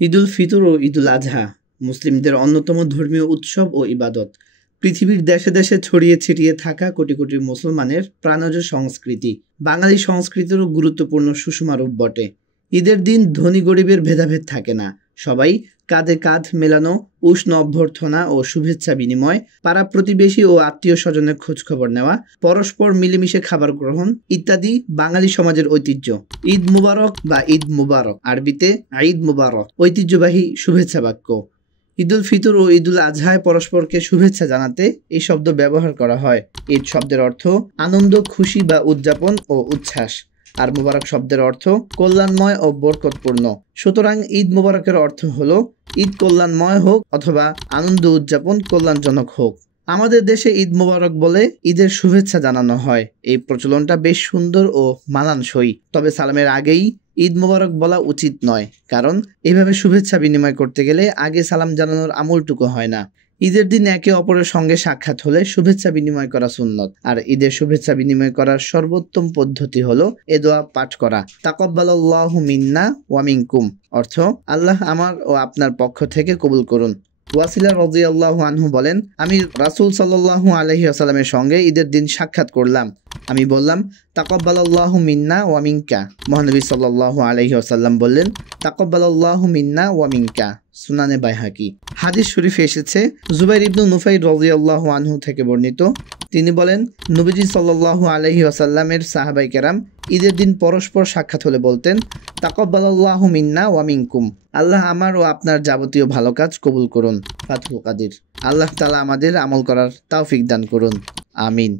ঈদুল ফিতর ও ঈদুল আজহা মুসলিমদের অন্যতম ধর্মীয় উৎসব ও ইবাদত। পৃথিবীর দেশে দেশে ছড়িয়ে ছিটিয়ে থাকা কোটি কোটি মুসলমানের প্রাণজ সংস্কৃতি, বাঙালি সংস্কৃতিরও গুরুত্বপূর্ণ সুষমা রূপ বটে। ঈদের দিন ধনী গরিবের ভেদাভেদ থাকে না, সবাই কাঁধে কাঁধ মেলানো, উষ্ণ অভ্যর্থনা ও শুভেচ্ছা বিনিময়, পাড়া প্রতিবেশী ও আত্মীয় স্বজনের খোঁজখবর নেওয়া, পরস্পর মিলেমিশে খাবার গ্রহণ ইত্যাদি বাঙালি সমাজের ঐতিহ্য। ঈদ মুবারক বা ঈদ মুবারক, আরবিতে ঈদ মুবারক, ঐতিহ্যবাহী শুভেচ্ছা বাক্য। ঈদুল ফিতর ও ঈদুল আজহায় পরস্পরকে শুভেচ্ছা জানাতে এই শব্দ ব্যবহার করা হয়। ঈদ শব্দের অর্থ আনন্দ, খুশি বা উদযাপন ও উচ্ছ্বাস, আর মুবারক শব্দের অর্থ কল্যাণময় ও বরকতপূর্ণ। সুতরাং ঈদ মুবারকের অর্থ হলো ঈদ কল্যাণময় হোক অথবা আনন্দ উদযাপন কল্যাণজনক হোক। আমাদের দেশে ঈদ মুবারক বলে ঈদের শুভেচ্ছা জানানো হয়। এই প্রচলনটা বেশ সুন্দর ও মানানসই। তবে সালামের আগেই ঈদ মুবারক বলা উচিত নয়, কারণ এভাবে শুভেচ্ছা বিনিময় করতে গেলে আগে সালাম জানানোর আমলটুকু হয় না। ঈদের দিন একে অপরের সঙ্গে সাক্ষাৎ হলে শুভেচ্ছা বিনিময় করা সুন্নত। আর ঈদের শুভেচ্ছা বিনিময় করার সর্বোত্তম পদ্ধতি হলো এ দোয়া পাঠ করা, তাকাব্বালাল্লাহু মিন্না ওয়া মিনকুম, অর্থ আল্লাহ আমার ও আপনার পক্ষ থেকে কবুল করুন। ওয়াসিলা রাদিয়াল্লাহু আনহু বলেন, আমি রাসূল সাল্লাল্লাহু আলাইহি ওয়াসাল্লামের সঙ্গে ঈদের দিন সাক্ষাৎ করলাম। আমি বললাম, তাকাব্বালাল্লাহু মিন্না ওয়া মিনকা। মহানবী সাল্লাল্লাহু আলাইহি ওয়াসাল্লাম বললেন, তাকাব্বালাল্লাহু মিন্না ওয়া মিনকা। সুনানে বাইহাকি। হাদিস শরীফে এসেছে, জুবাইর ইবনু নুফাইর রাদিয়াল্লাহু আনহু থেকে বর্ণিত, তিনি বলেন, নবীজি সাল্লাল্লাহু আলাইহি ওয়াসাল্লামের সাহাবায়ে কেরাম ঈদের দিন পরস্পর সাক্ষাৎ হলে বলতেন, তাকাব্বালাল্লাহু মিন্না ওয়া মিনকুম, আল্লাহ আমার ও আপনার যাবতীয় ভালো কাজ কবুল করুন। ফাতহুল কাদির। আল্লাহ তাআলা আমাদের আমল করার তৌফিক দান করুন। আমিন।